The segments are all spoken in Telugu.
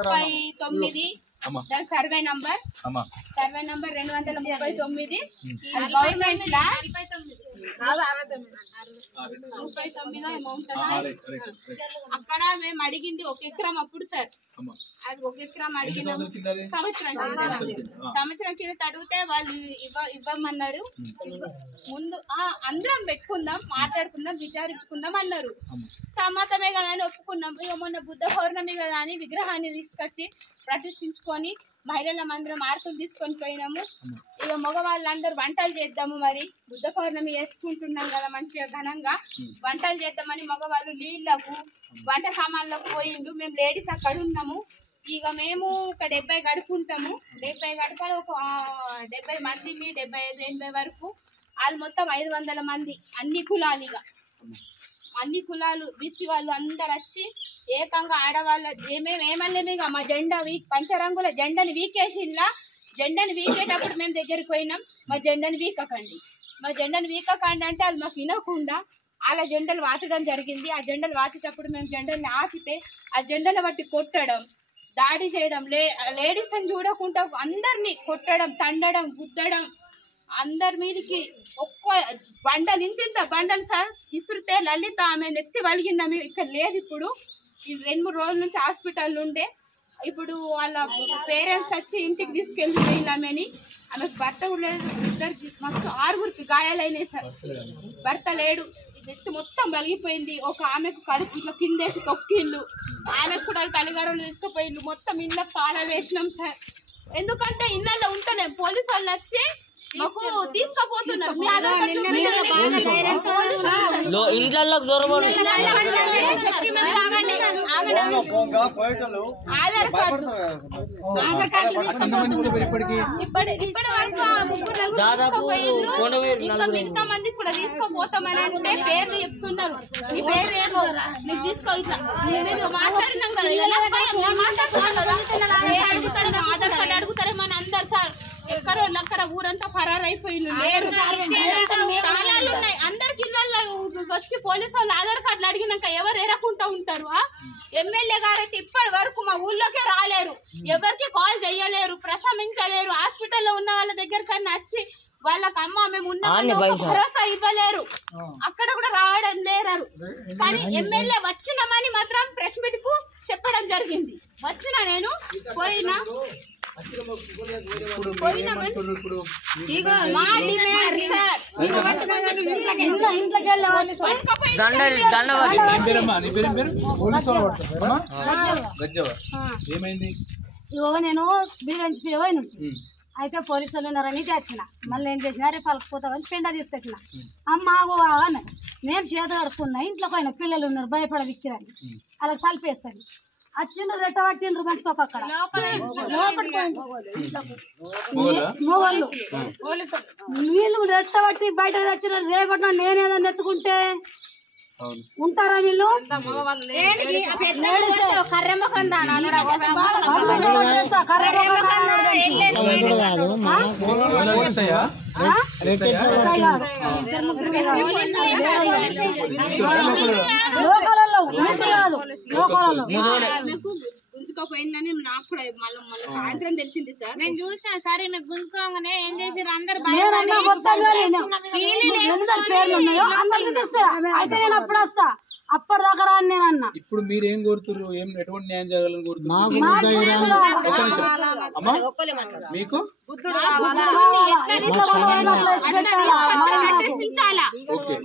39 దాని సర్వే నంబర్ 239 గవర్నమెంట్ లా 39 అమౌంట్ అక్కడ మేము అడిగింది 1 ఎకరం అప్పుడు సార్ అది 1 ఎకరం అడిగిన సంవత్సరం కింద అడిగితే వాళ్ళు ఇవ్వమన్నారు ముందు అందరం పెట్టుకుందాం మాట్లాడుకుందాం విచారించుకుందాం అన్నారు సమ్మతమే కదా అని ఒప్పుకున్నాం ఇక మొన్న బుద్ధ పౌర్ణమి కదా అని విగ్రహాన్ని తీసుకొచ్చి ప్రతిష్ఠించుకొని మహిళల మందిరం ఆరతులు తీసుకొని పోయినాము ఇక మగవాళ్ళందరూ వంటలు చేద్దాము మరి బుద్ధ పౌర్ణమి చేసుకుంటున్నాం కదా మంచిగా ఘనంగా వంటలు చేద్దామని మగవాళ్ళు నీళ్లకు వంట సామాన్లకు పోయిండు మేము లేడీస్ అక్కడ ఉన్నాము ఇక మేము ఒక 70 గడుపుకుంటాము 70 గడపాలి ఒక 70 మంది 75-80 వరకు వాళ్ళు మొత్తం 500 మంది అన్ని కులాలు ఇక అన్ని కులాలు బీసీ వాళ్ళు అందరు వచ్చి ఏకంగా ఆడవాళ్ళ ఏమేమేమల్లేము ఇక మా జెండా పంచరంగుల జెండాని వీకేసిండ్లా జెండాని వీకేటప్పుడు మేము దగ్గరికి పోయినాం మా జెండాని వీకకండి అంటే వాళ్ళు మాకు వినకుండా వాళ్ళ జెండాలు వాతడం జరిగింది ఆ జెండాలు వాతేటప్పుడు మేము జెండాని ఆపితే ఆ జెండాను బట్టి కొట్టడం దాడి చేయడం లేడీస్ అని చూడకుండా అందరినీ కొట్టడం తండడం గుద్దడం అందరి మీదకి ఒక్క బండలు ఇంత బండలు సార్ ఇసురితే లలిత ఆమె నెత్తి వలిగింది ఆమె ఇక్కడ లేదు ఇప్పుడు ఈ 2-3 రోజుల నుంచి హాస్పిటల్ ఉండే ఇప్పుడు వాళ్ళ పేరెంట్స్ వచ్చి ఇంటికి తీసుకెళ్ళి ఆమెని ఆమెకు భర్త కూడా లేడు ఇద్దరికి మస్తు 6గురికి గాయాలైనాయి సార్ భర్త లేడు నెత్తి మొత్తం వలిగిపోయింది ఒక ఆమెకు కడుపు ఇట్లా కిందేసి తొక్కిళ్ళు ఆమెకు కూడా తల్లిగారులు తీసుకుపోయిండు మొత్తం ఇళ్ళకి తాళాలు వేసినాం సార్ ఎందుకంటే ఇళ్ళల్లో ఉంటేనే పోలీసు వాళ్ళు వచ్చి మాకు తీసుకుపోతున్నారు ఆధార్ కార్డు ఇప్పటి వరకు ఇంకా మిగతా మంది కూడా తీసుకోపోతామని అంటే పేర్లు చెప్తున్నారు నీ పేరు ఏమో నీకు తీసుకో ఇట్లా మేము మాట్లాడినాం కదా మాట్లాడుతున్నాం కదా అడుగుతారు ఆధార్ కార్డు అడుగుతారేమని అందరు సార్ ఎక్కడో లక్కర ఊరంతా పరారైపోయిండు లేరు తాళాలు ఉన్నాయి అందరికి ఇళ్ళల్లో వచ్చి పోలీసు వాళ్ళు ఆధార్ కార్డులు అడిగినాక ఎవరు ఎరకుంటా ఉంటారు ఎమ్మెల్యే గారు అయితే ఇప్పటి వరకు మా ఊళ్ళోకే రాలేరు ఎవరికి కాల్ చేయలేరు ప్రశమించలేరు హాస్పిటల్లో ఉన్న వాళ్ళ దగ్గరకన్నా వచ్చి వాళ్ళకి అమ్మ మేము ఉన్నామని భరోసా ఇవ్వలేరు అక్కడ కూడా రావడం లేరు కానీ ఎమ్మెల్యే వచ్చినామని మాత్రం ప్రెస్ మీట్ కు చెప్పడం జరిగింది వచ్చిన నేను పోయినా నేను బీరెంచి పోయిన అయితే పోలీసు వాళ్ళు ఉన్నారని తెచ్చిన మళ్ళీ ఏం చేసిన రేపు పలకపోతామని పెండ తీసుకొచ్చిన అమ్మ అన్న నేను చేత కడుక్కున్నా ఇంట్లోకి పోయినా పిల్లలు ఉన్నారు భయపడ విక్కిరని అలా తలిపేస్తాను వచ్చిండ్రు రెట్టబట్టిండ్రు మంచుకోక అక్కడ మొగోళ్ళు వీళ్ళు రెట్టబట్టి బయట తెచ్చిన రేపటిన నేనేదన్నా ఎత్తుకుంటే ఉంటారా వీళ్ళు గుంజుకోపోయిందని నాకు కూడా మళ్ళీ సాయంత్రం తెలిసింది సార్ నేను చూసిన సరే మీకు గుంజుకోగానే ఏం చేసారు అందరు అయితే నేను అప్పుడు వస్తా అప్పటిదాకా రాని నేను అన్నా ఇప్పుడు మీరు ఏం కోరుతున్నారు ఏం ఎటువంటి న్యాయం జరగాలని కోరుతున్నారు మీకు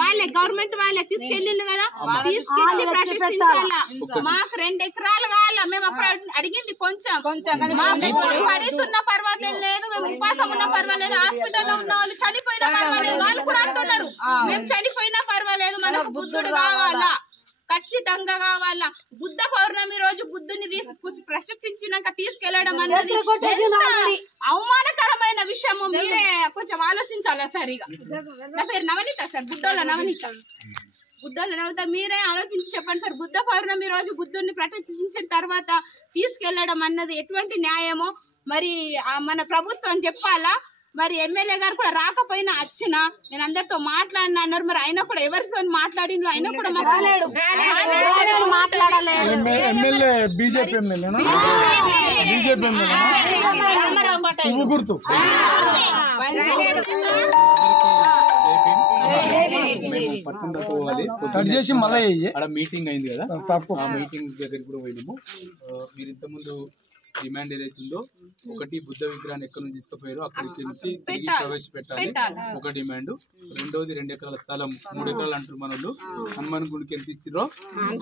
వాళ్ళే గవర్నమెంట్ వాళ్ళే తీసుకెళ్ళిండు కదా తీసుకెళ్ళి ప్రతిష్ఠించాలా మాకు 2 ఎకరాలు కావాలా మేము అప్పుడు అడిగింది కొంచెం పడుతున్నా పర్వాలేదు లేదు మేము ఉపాసం ఉన్నా పర్వాలేదు హాస్పిటల్లో ఉన్న వాళ్ళు చనిపోయినా పర్వాలేదు వాళ్ళు కూడా అంటున్నారు మేము చనిపోయినా పర్వాలేదు మనకు బుద్ధుడు కావాలా ఖచ్చితంగా కావాలా బుద్ధ పౌర్ణమి రోజు బుద్ధుని ప్రతిష్ఠించినాక తీసుకెళ్లడం అనేది అవమానకరమైన విషయము మీరే కొంచెం ఆలోచించాలా సార్ ఇక నా పేరు నవనీత సార్ బుద్ధోళ్ళ నవనీత మీరే ఆలోచించి చెప్పండి సార్ బుద్ధ పౌర్ణమి రోజు బుద్ధుని ప్రతిష్ఠించిన తర్వాత తీసుకెళ్లడం అన్నది ఎటువంటి న్యాయమో మరి మన ప్రభుత్వం చెప్పాలా మరి ఎమ్మెల్యే గారు కూడా రాకపోయినా వచ్చిన నేను అందరితో మాట్లాడినా అన్నారు. మరి అయినా కూడా ఎవరితో మాట్లాడిన అయినా కూడా ఎమ్మెల్యే బీజేపీ ఎమ్మెల్యేనా బీజేపీ ఎమ్మెల్యేనా గుర్తు పట్టణంలో పోవాలి కట్ చేసి మళ్ళీ అక్కడ మీటింగ్ అయింది కదా, ఆ మీటింగ్ దగ్గర కూడా పోయినాము. మీరు ఇంతకుముందు డిమాండ్ ఏదైతుందో ఒకటి బుద్ధ విగ్రహాన్ని ఎక్కడి నుంచి తీసుకుపోయారో అక్కడికి నుంచి తిరిగి ప్రవేశపెట్టాలి ఒక డిమాండ్. రెండోది 2 ఎకరాల స్థలం 3 ఎకరాలు అంటారు మన వాళ్ళు. హనుమాన్ గుడికి ఎంత ఇచ్చిరో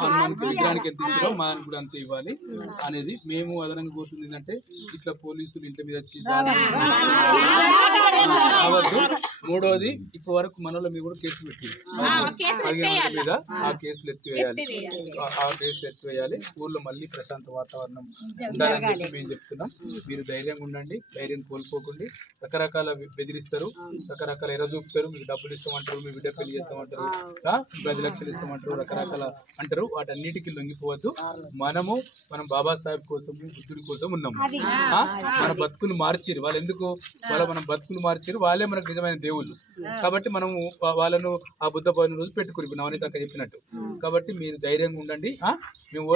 హనుమాన్కి విగ్రహానికి ఎంత ఇచ్చిరో మన కూడా అంత ఇవ్వాలి అనేది. మేము అదనంగా కోరుతుంది ఏంటంటే ఇట్లా పోలీసులు ఇంటి మీద వచ్చి కావద్దు. మూడోది ఇప్పటి వరకు మనలో మీద కూడా కేసులు పెట్టింది 15 మీద. ఆ కేసులు ఎత్తివేయాలి. ఊర్లో మళ్ళీ ప్రశాంత వాతావరణం ఉండాలని చెప్పి మేము చెప్తున్నాం. మీరు ధైర్యంగా ఉండండి, ధైర్యం కోల్పోకండి. రకరకాల బెదిరిస్తారు, రకరకాల ఎర చూపుతారు. మీకు డబ్బులు ఇస్తామంటారు, మీ బిడ్డ పెళ్లి చేస్తామంటారు, 10 లక్షలు ఇస్తామంటారు, రకరకాల అంటారు. వాటన్నిటికీ లొంగిపోవద్దు. మనం బాబాసాహెబ్ కోసం బుద్ధుడి కోసం ఉన్నాము. మన బతుకులు మార్చిరు వాళ్ళు. ఎందుకు మనం బతుకులు మార్చిరు? వాళ్ళే మనకు నిజమైన దేవుళ్ళు. కాబట్టి మనము వాళ్ళను ఆ బుద్ధ పౌర్ణమి రోజు పెట్టుకుని నవనీత అక్క చెప్పినట్టు. కాబట్టి మీరు ధైర్యంగా ఉండండి. మేము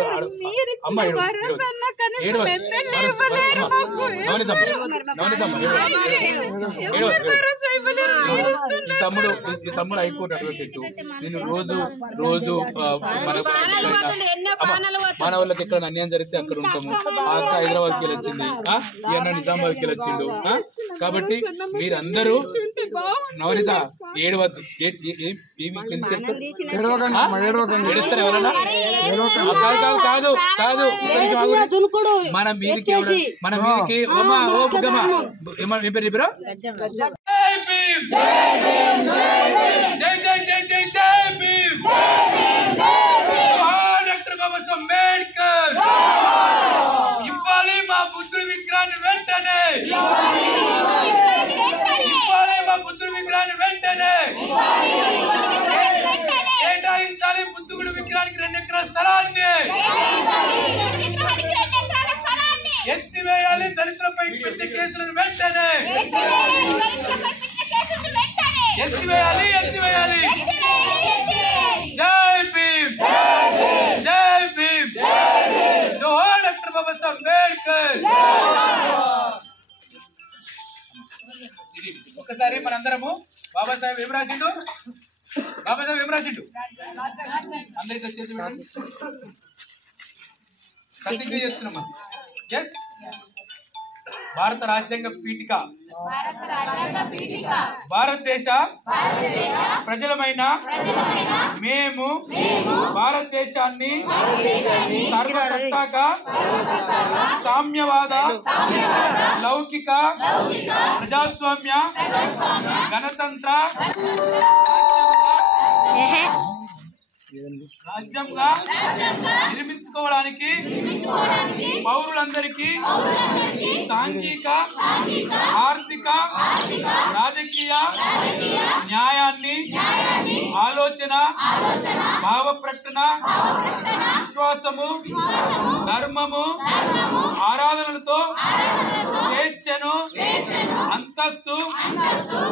ఈ తమ్ముడు హైకోర్టు అడ్వకేట్. నేను రోజు మన వాళ్ళకి ఎక్కడ అన్యాయం జరిగితే అక్కడ ఉంటాము. ఆ అక్క హైదరాబాద్కి వెళ్ళొచ్చింది, ఈ అన్న నిజామాబాద్కి వెళ్ళొచ్చిండు. కాబట్టి మీరందరూ నవనీత ఏడవద్దు. ఏడుస్తారు ఎవరన్నా? కాదు మన మీదికి పేరు డాక్టర్ బాబాసాహెబ్ అంబేద్కర్ ఇవ్వాలి మా బుద్ధుడి విగ్రహాన్ని వెంటనే, ఇవ్వాలి మా బుద్ధుడి విగ్రహాన్ని వెంటనే కేటాయించాలి. బుద్ధుడి విగ్రహానికి 2 ఎకరాల స్థలాన్ని ఎత్తివేయాలి. దళితులపై పెట్టే కేసులను వెంటనే ఎత్తివేయాలి. జై భీమ్, జై భీమ్, జోహార్ డాక్టర్ బాబాసాహెబ్ అంబేద్కర్. ఒకసారి మనందరము బాబాసాహెబ్ ఏం రాసిండు? అందరితో చేతి ప్రతిజ్ఞ చేస్తున్నాం. ఎస్, భారత రాజ్యాంగ పీఠిక భారతదేశ ప్రజలమైన మేము భారతదేశాన్ని సర్వసత్తాక సామ్యవాద లౌకిక ప్రజాస్వామ్య గణతంత్ర రాజ్యంగా నిర్మించుకోవడానికి పౌరులందరికీ సాంఘిక ఆర్థిక రాజకీయ న్యాయాన్ని ఆలోచన భావ ప్రకటన విశ్వాసము ధర్మము ఆరాధనలతో స్వేచ్ఛను అంతస్తు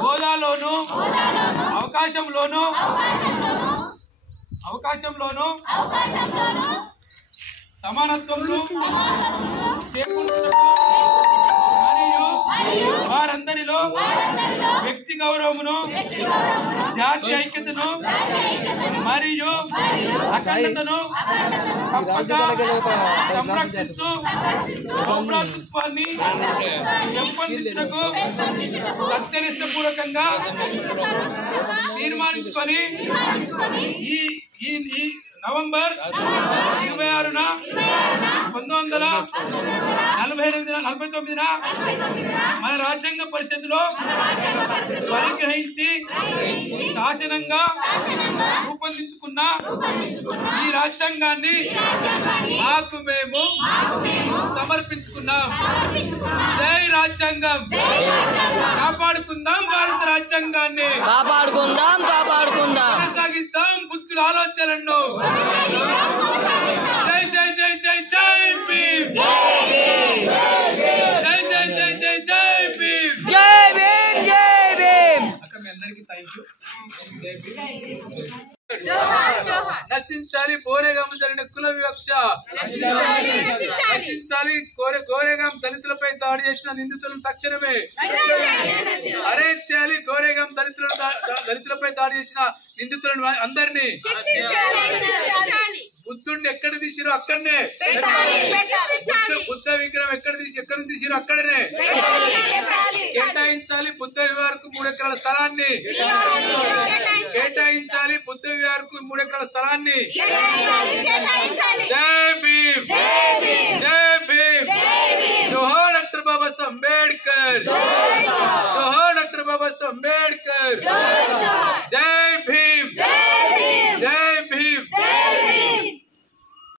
హోదాలోను అవకాశంలోను సమానత్వంలో చేకూర్చుటకు మరియు వారందరిలో వ్యక్తి గౌరవమును జాతి ఐక్యతను మరియు అఖండతను తప్పక సంరక్షిస్తూ సౌభ్రాతృత్వాన్ని పెంపొందించుటకు సత్యనిష్టపూర్వకంగా తీర్మానించుకొని ఈ నవంబర్ 26న 1949 మన రాజ్యాంగ పరిషత్తులో పరిగ్రహించి శాసనంగా రూపొందించుకున్న ఈ రాజ్యాంగాన్ని మాకు మేము సమర్పించుకున్నాం. జై రాజ్యాంగం, కాపాడుకుందాం భారత రాజ్యాంగాన్ని, కొనసాగిస్తాం బుద్ధుల ఆలోచనలను. జై జై జై జై జై భీమ్, జై జై జై జై జై భీమ్, జై భీమ్. నశించాలి కోరేగాం జరిగిన కుల వివక్ష, నశించాలి కోరేగాం దళితులపై దాడి చేసిన నిందితులను తక్షణమే అరెస్ట్ చేయాలి. కోరేగాం దళితులపై దాడి చేసిన నిందితులను అందరినీ బుద్ధుడిని ఎక్కడ తీసిరో అక్కడనే, బుద్ధ విగ్రహం ఎక్కడ తీసిరో అక్కడనే కేటాయించాలి. బుద్ధ విహారకు 3 ఎకరాల స్థలాన్ని కేటాయించాలి. బుద్ధ విహారకు 3 ఎకరాల స్థలాన్ని. జై భీమ్, జై భీమ్, జోహార్ డాక్టర్ బాబాసాహెబ్ అంబేద్కర్, జోహార్ డాక్టర్ బాబాసాహెబ్ అంబేద్కర్, జై